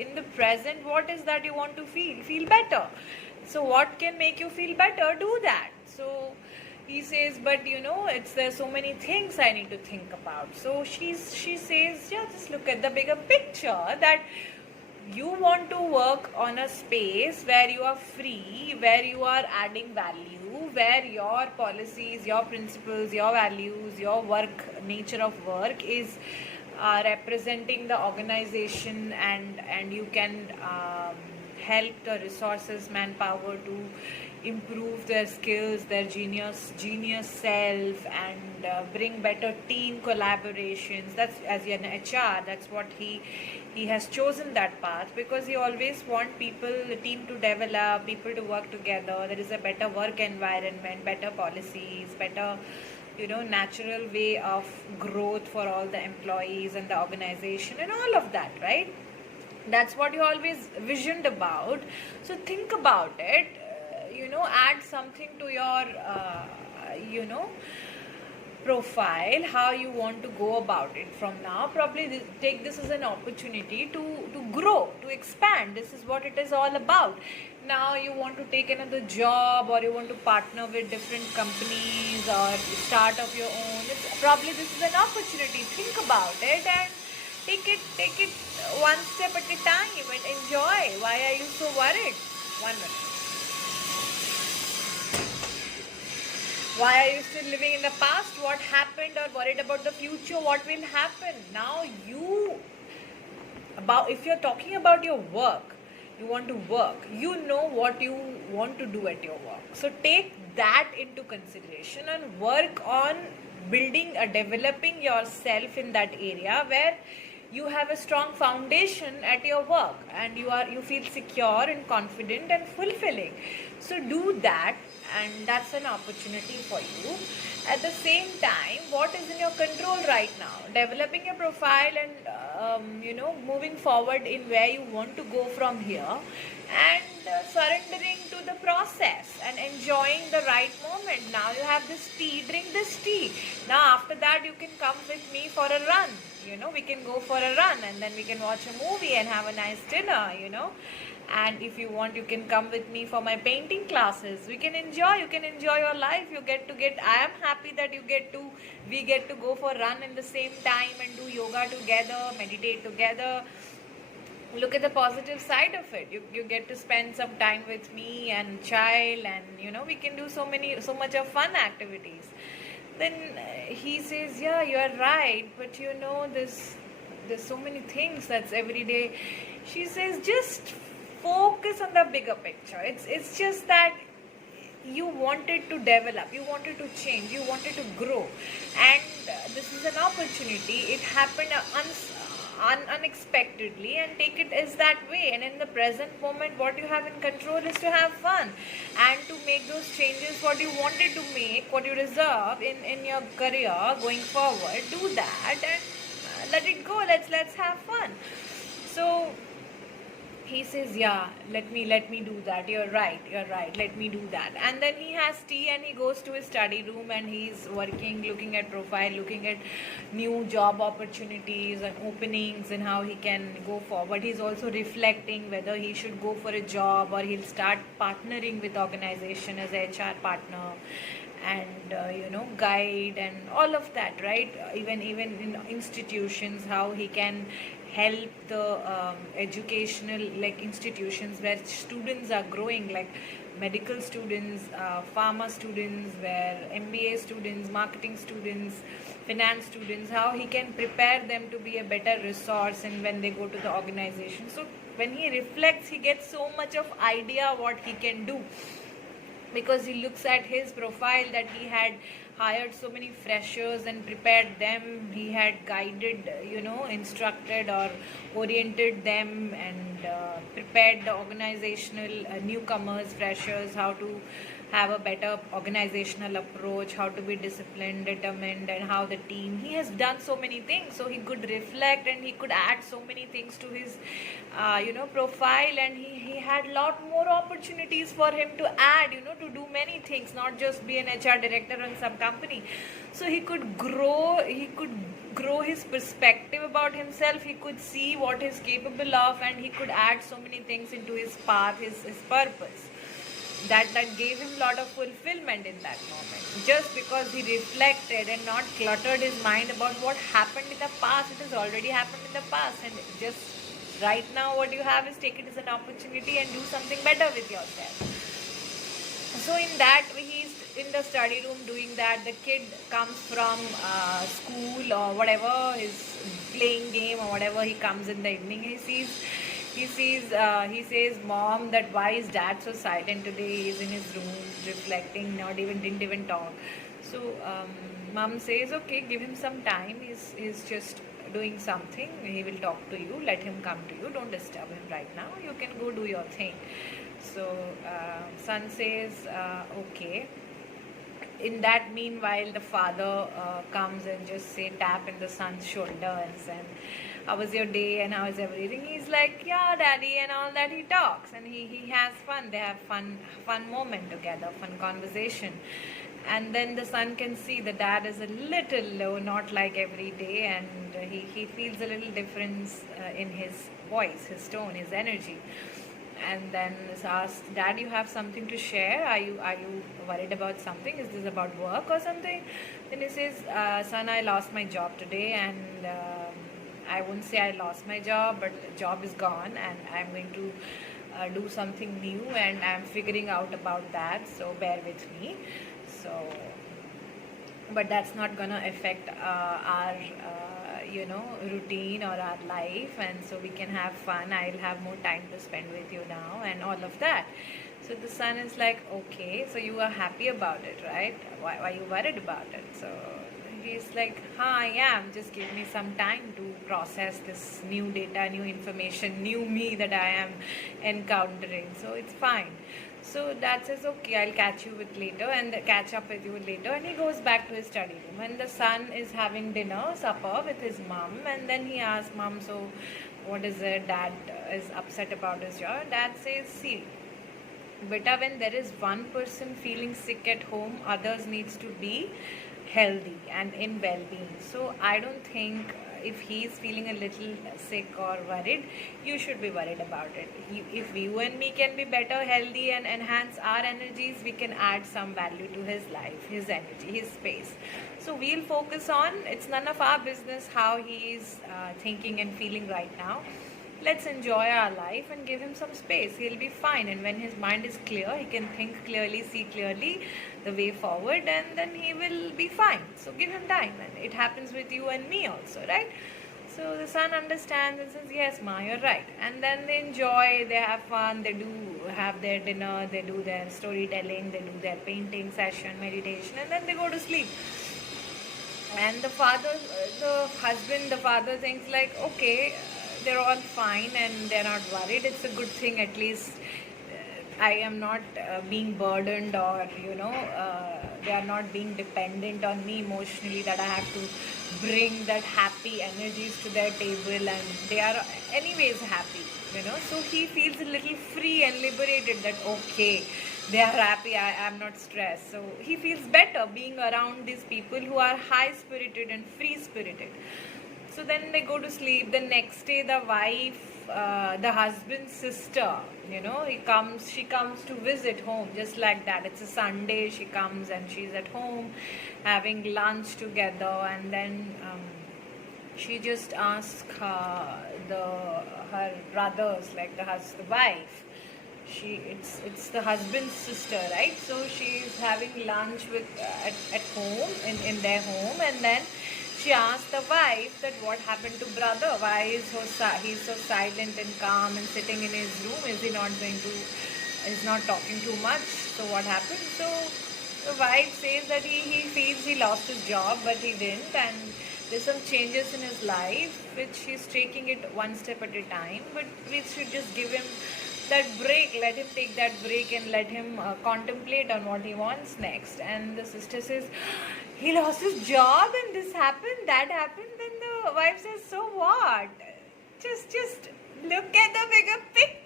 in the present, what is that you want to feel better. So what can make you feel better, do that. So he says, but there's so many things I need to think about. So she says, yeah, just look at the bigger picture, that you want to work on a space where you are free, where you are adding value, where your policies, your principles, your values, your work, nature of work is representing the organization, and you can help the resources, manpower to improve their skills, their genius self, and bring better team collaborations. That's, as an HR, that's what he has chosen that path, because he always want the team to develop, people to work together. There is a better work environment, better policies, better natural way of growth for all the employees and the organization and all of that, right? That's what you always visioned about. So think about it, add something to your profile, how you want to go about it from now. Probably take this as an opportunity to grow, to expand. This is what it is all about. Now you want to take another job, or you want to partner with different companies, or start of your own. Probably this is an opportunity. Think about it and take it one step at a time and enjoy. Why are you so worried? 1 minute. Why are you still living in the past? What happened, or worried about the future? What will happen? Now if you're talking about your work, you want to work, you know what you want to do at your work. So take that into consideration and work on developing yourself in that area where you have a strong foundation at your work, and you feel secure and confident and fulfilling. So do that, and that's an opportunity for you. At the same time, what is in your control right now? Developing your profile and moving forward in where you want to go from here, and surrendering to the process and enjoying the right moment. Now you have this tea, drink this tea. Now after that you can come with me for a run. We can go for a run, and then we can watch a movie and have a nice dinner. And if you want, you can come with me for my painting classes. You can enjoy your life. I am happy that we get to go for a run in the same time and do yoga together, meditate together. Look at the positive side of it. You get to spend some time with me and child, and we can do so much of fun activities. Then he says, yeah, you are right, but there's so many things that's every day. She says, just focus on the bigger picture. It's just that you wanted to develop, you wanted to change, you wanted to grow, and this is an opportunity. It happened unexpectedly, and take it as that way. And in the present moment, what you have in control is to have fun and to make those changes what you wanted to make, what you deserve in your career going forward. Do that and let it go. Let's have fun. So he says, yeah, let me do that. You're right, let me do that. And then he has tea and he goes to his study room, and he's working, looking at profile, looking at new job opportunities and openings and how he can go forward. He's also reflecting whether he should go for a job, or he'll start partnering with organization as a HR partner, and guide and all of that, right? Even in institutions, how he can help the educational institutions where students are growing, like medical students, pharma students, where MBA students, marketing students, finance students, how he can prepare them to be a better resource and when they go to the organization. So when he reflects, he gets so much of idea what he can do, because he looks at his profile that he had hired so many freshers and prepared them. He had guided, instructed or oriented them, and prepared the organizational newcomers, freshers, how to have a better organizational approach, how to be disciplined, determined, and how the team. He has done so many things, so he could reflect and he could add so many things to his profile, and he had a lot more opportunities for him to add, to do many things, not just be an HR director in some company. So he could grow, he could grow his perspective about himself. He could see what he's capable of, and he could add so many things into his path, his purpose. That gave him a lot of fulfillment in that moment, just because he reflected and not cluttered his mind about what happened in the past. It has already happened in the past, and just right now what you have is take it as an opportunity and do something better with yourself. So in that, he's in the study room doing that. The kid comes from school or whatever, his playing game or whatever. He comes in the evening. He says, "Mom, that why is Dad so silent today? He's in his room reflecting, didn't even talk." So Mom says, "Okay, give him some time. He's just doing something. He will talk to you. Let him come to you. Don't disturb him right now. You can go do your thing." So son says, "Okay." In that meanwhile, the father comes and just tap in the son's shoulder and says, "How was your day and how is everything?" He's like, "Yeah, daddy," and all that. He talks and he has fun. They have fun moment together, fun conversation. And then the son can see the dad is a little low, not like every day, and he feels a little difference in his voice, his tone, his energy. And then is asked, "Dad, you have something to share? Are you worried about something? Is this about work or something?" Then he says, "Son, I lost my job today, and I won't say I lost my job, but the job is gone, and I'm going to do something new, and I'm figuring out about that. So bear with me." So, but that's not gonna affect our routine or our life, and so we can have fun. I'll have more time to spend with you now and all of that. So the son is like, "Okay, so you are happy about it, right? Why are you worried about it?" So he's like, "I am. Just give me some time to process this new data, new information, new me that I am encountering. So it's fine." So Dad says, "Okay, I'll catch up with you later." And he goes back to his study room. And the son is having supper with his mom. And then he asks Mom, "So what is it? Dad is upset about his job." Dad says, "See, beta, when there is one person feeling sick at home, others needs to be healthy and in well-being. So I don't think if he is feeling a little sick or worried, you should be worried about it. If you and me can be better, healthy, and enhance our energies, we can add some value to his life, his energy, his space. So we'll focus on, it's none of our business how he is thinking and feeling right now. Let's enjoy our life and give him some space. He'll be fine. And when his mind is clear, he can think clearly, see clearly the way forward, and then he will be fine. So give him time. And it happens with you and me also, right?" So the son understands and says, "Yes, Ma, you're right." And then they enjoy, they have fun, they do have their dinner, they do their storytelling, they do their painting session, meditation, and then they go to sleep. And the father thinks like, "Okay, they're all fine and they're not worried. It's a good thing, at least I am not being burdened, or they are not being dependent on me emotionally, that I have to bring that happy energies to their table, and they are anyways happy, so he feels a little free and liberated, that okay, they are happy, I am not stressed. So he feels better being around these people who are high spirited and free spirited. So then they go to sleep. The next day, the wife, the husband's sister, she comes to visit home, just like that. It's a Sunday. She comes and she's at home having lunch together, and then she just asks her brothers, like the wife. It's the husband's sister, right? So she's having lunch with at home in their home, and then she asked the wife that what happened to brother? Why is he's so silent and calm and sitting in his room? Is not talking too much? So what happened? So the wife says that he feels he lost his job, but he didn't, and there's some changes in his life, which he's taking it one step at a time, but we should just give him that break, let him take that break, and let him contemplate on what he wants next. And the sister says, "He lost his job and this happened, that happened." Then the wife says, "So what? Just look at the bigger picture."